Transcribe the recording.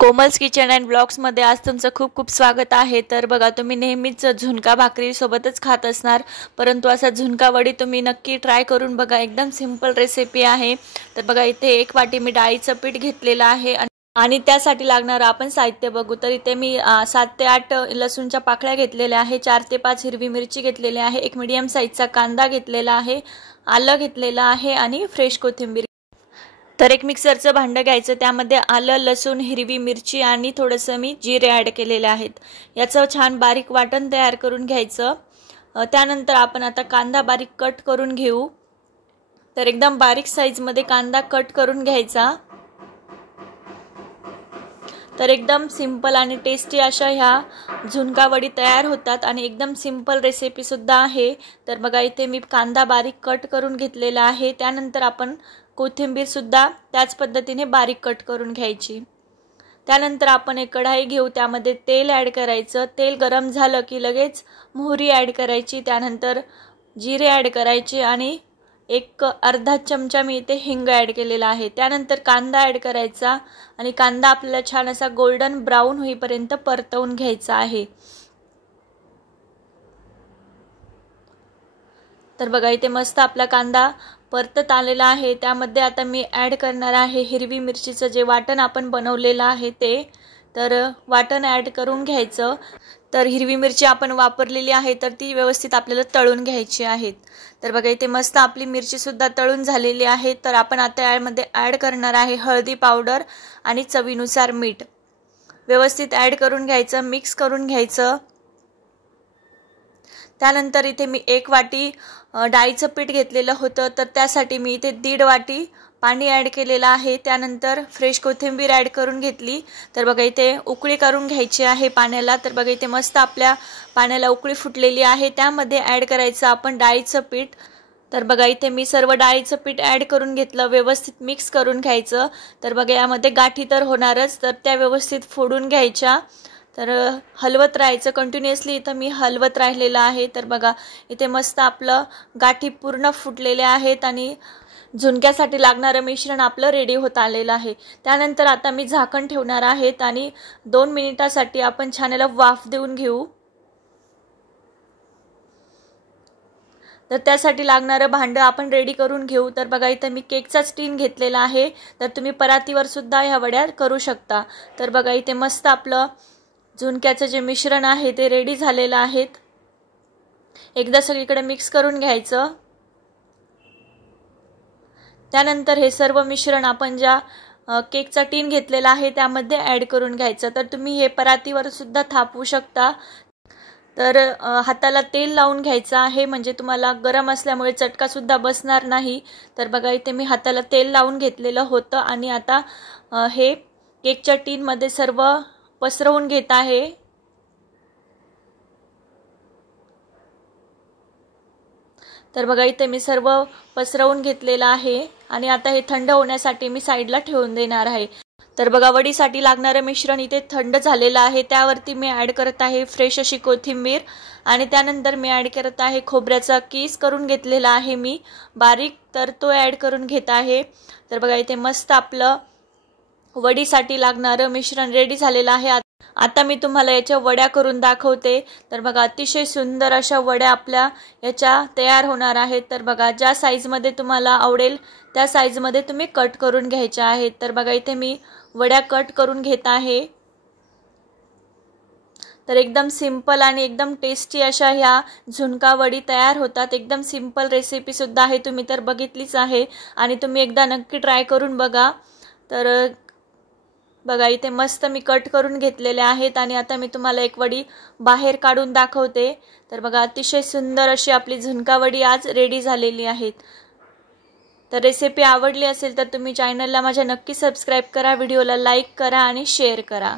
Komal's kitchen and ब्लॉग्समध्ये आज तुमचं खूप खूप स्वागत आहे। तर बघा, तुम्ही नेहमीच झुणका भाकरी सोबतच खात असणार, परंतु असा झुणका वडी तुम्ही नक्की ट्राय करून बघा। एकदम सिंपल रेसिपी आहे। तर बघा, इथे 1 वाटी मी डाळीचं पीठ घेतलेलं आहे आणि त्यासाठी लागणारं आपण साहित्य बघू। तर इथे मी 7 ते 8 लसूणच्या पाकळ्या घेतलेल्या आहे, 4 ते 5 हिरवी मिरची घेतलेली आहे, एक मीडियम साईजचा कांदा घेतलेला आहे, आलं घेतलेलं आहे आणि फ्रेश कोथिंबीर। तर एक मिक्सरचं भांडं घ्यायचं, त्यामध्ये आलं, लसूण, हिरवी मिरची आणि थोडंसं मी जिरे ॲड केलेले आहेत। याचं छान बारीक वाटण तयार करून घ्यायचं। त्यानंतर आपण आता कांदा बारीक कट करून घेऊ। तर एकदम बारीक साईजमध्ये कांदा कट करून घ्यायचा। तर एकदम सिंपल आणि टेस्टी अशा ह्या झुणका वडी तयार होतात आणि एकदम सिंपल रेसिपी सुद्धा आहे। तर बघा, इथे मी कांदा बारीक कट करून घेतलेला आहे। त्यानंतर आपण कोथिंबीर सुद्धा त्याच पद्धतीने बारीक कट करून घ्यायची। त्यानंतर आपण एक कढाई घेऊ, त्यामध्ये तेल ॲड करायचं। तेल गरम झालं की लगेच मोहरी ॲड करायची, त्यानंतर जिरे ॲड करायचे आणि एक अर्धा चमचा मी इथे हिंग ॲड केलेला आहे। त्यानंतर कांदा ॲड करायचा आणि कांदा आपल्याला छान असा गोल्डन ब्राऊन होईपर्यंत परतवून घ्यायचा आहे। तर बघा, इथे मस्त आपला कांदा परतत आलेला आहे। त्यामध्ये आता मी ॲड करणार आहे हिरवी मिरचीचं जे वाटण आपण बनवलेलं आहे ते। तर वाटण ॲड करून घ्यायचं। तर हिरवी मिरची आपण वापरलेली आहे, तर ती व्यवस्थित आपल्याला तळून घ्यायची आहेत। तर बघा, इथे मस्त आपली मिरची सुद्धा तळून झालेली आहे। तर आपण आता यामध्ये ॲड करणार आहे हळदी पावडर आणि चवीनुसार मीठ। व्यवस्थित ॲड करून घ्यायचं, मिक्स करून घ्यायचं। त्यानंतर इथे मी 1 वाटी डाळीचं पीठ घेतलेलं होतं, तर त्यासाठी मी इथे 1.5 वाटी पाणी ॲड केलेलं आहे। त्यानंतर फ्रेश कोथिंबीर ॲड करून घेतली। तर बघा, इथे उकळी करून घ्यायची आहे पाण्याला। तर बघा, इथे मस्त आपल्या पाण्याला उकळी फुटलेली आहे। त्यामध्ये ॲड करायचं आपण डाळीचं पीठ। तर बघा, इथे मी सर्व डाळीचं पीठ ॲड करून घेतलं, व्यवस्थित मिक्स करून घ्यायचं। तर बघा, यामध्ये गाठी तर होणारच, तर त्या व्यवस्थित फोडून घ्यायच्या। तर हलवत राहायचं कंटिन्युअसली, इथं मी हलवत राहिलेलं आहे। तर बघा, इथे मस्त आपलं गाठी पूर्ण फुटलेले आहेत आणि झुणक्यासाठी लागणारं मिश्रण आपलं रेडी होत आलेलं आहे। त्यानंतर आता मी झाकण ठेवणार आहे आणि 2 मिनिटासाठी आपण छान याला वाफ देऊन घेऊ। तर त्यासाठी लागणारं भांडं आपण रेडी करून घेऊ। तर बघा, इथं मी केकचाच टीन घेतलेला आहे, तर तुम्ही परातीवर सुद्धा ह्या वड्या करू शकता। तर बघा, इथे मस्त आपलं झुणक्याचं जे मिश्रण आहे ते रेडी झालेलं आहे। एकदा सगळीकडे मिक्स करून घ्यायचं। त्यानंतर हे सर्व मिश्रण आपण ज्या केकचा टीन घेतलेला आहे त्यामध्ये ॲड करून घ्यायचं। तर तुम्ही हे परातीवर सुद्धा थापवू शकता। तर हाताला तेल लावून घ्यायचं आहे, म्हणजे तुम्हाला गरम असल्यामुळे चटका सुद्धा बसणार नाही। तर बघा, इथे मी हाताला तेल लावून घेतलेलं होतं आणि आता हे केकच्या टीनमध्ये सर्व पसरवून घेत आहे। तर बघा, इथे मी सर्व पसरवून घेतलेलं आहे आणि आता हे थंड होण्यासाठी मी साईडला ठेवून देणार आहे। तर बघा, वडीसाठी लागणारं मिश्रण इथे थंड झालेलं आहे। त्यावरती मी ॲड करत आहे फ्रेश अशी कोथिंबीर आणि त्यानंतर मी ॲड करत आहे खोबऱ्याचा कीस करून घेतलेला आहे मी बारीक, तर तो ॲड करून घेत आहे। तर बघा, इथे मस्त आपलं वडीसाठी लागणारं मिश्रण रेडी झालेलं आहे। आता मी तुम्हाला याच्या वड्या करून दाखवते। तर बघा, अतिशय सुंदर अशा वड्या आपल्या याच्या तयार होणार आहेत। तर बघा, ज्या साईजमध्ये तुम्हाला आवडेल त्या साईजमध्ये तुम्ही कट करून घ्यायच्या आहेत। तर बघा, इथे मी वड्या कट करून घेत आहे। तर एकदम सिंपल आणि एकदम टेस्टी अशा ह्या झुणका वडी तयार होतात। एकदम सिंपल रेसिपी सुद्धा आहे, तुम्ही तर बघितलीच आहे आणि तुम्ही एकदा नक्की ट्राय करून बघा। तर बघा, इथे मस्त मी कट करून घेतलेले आहेत आणि आता मी तुम्हाला एक वडी बाहेर काढून दाखवते। तर बघा, अतिशय सुंदर अशी आपली झुणका वडी आज रेडी झालेली आहे। तर रेसिपी आवडली असेल तर तुम्ही चॅनलला माझ्या नक्की सबस्क्राईब करा, व्हिडिओला लाईक करा आणि शेअर करा।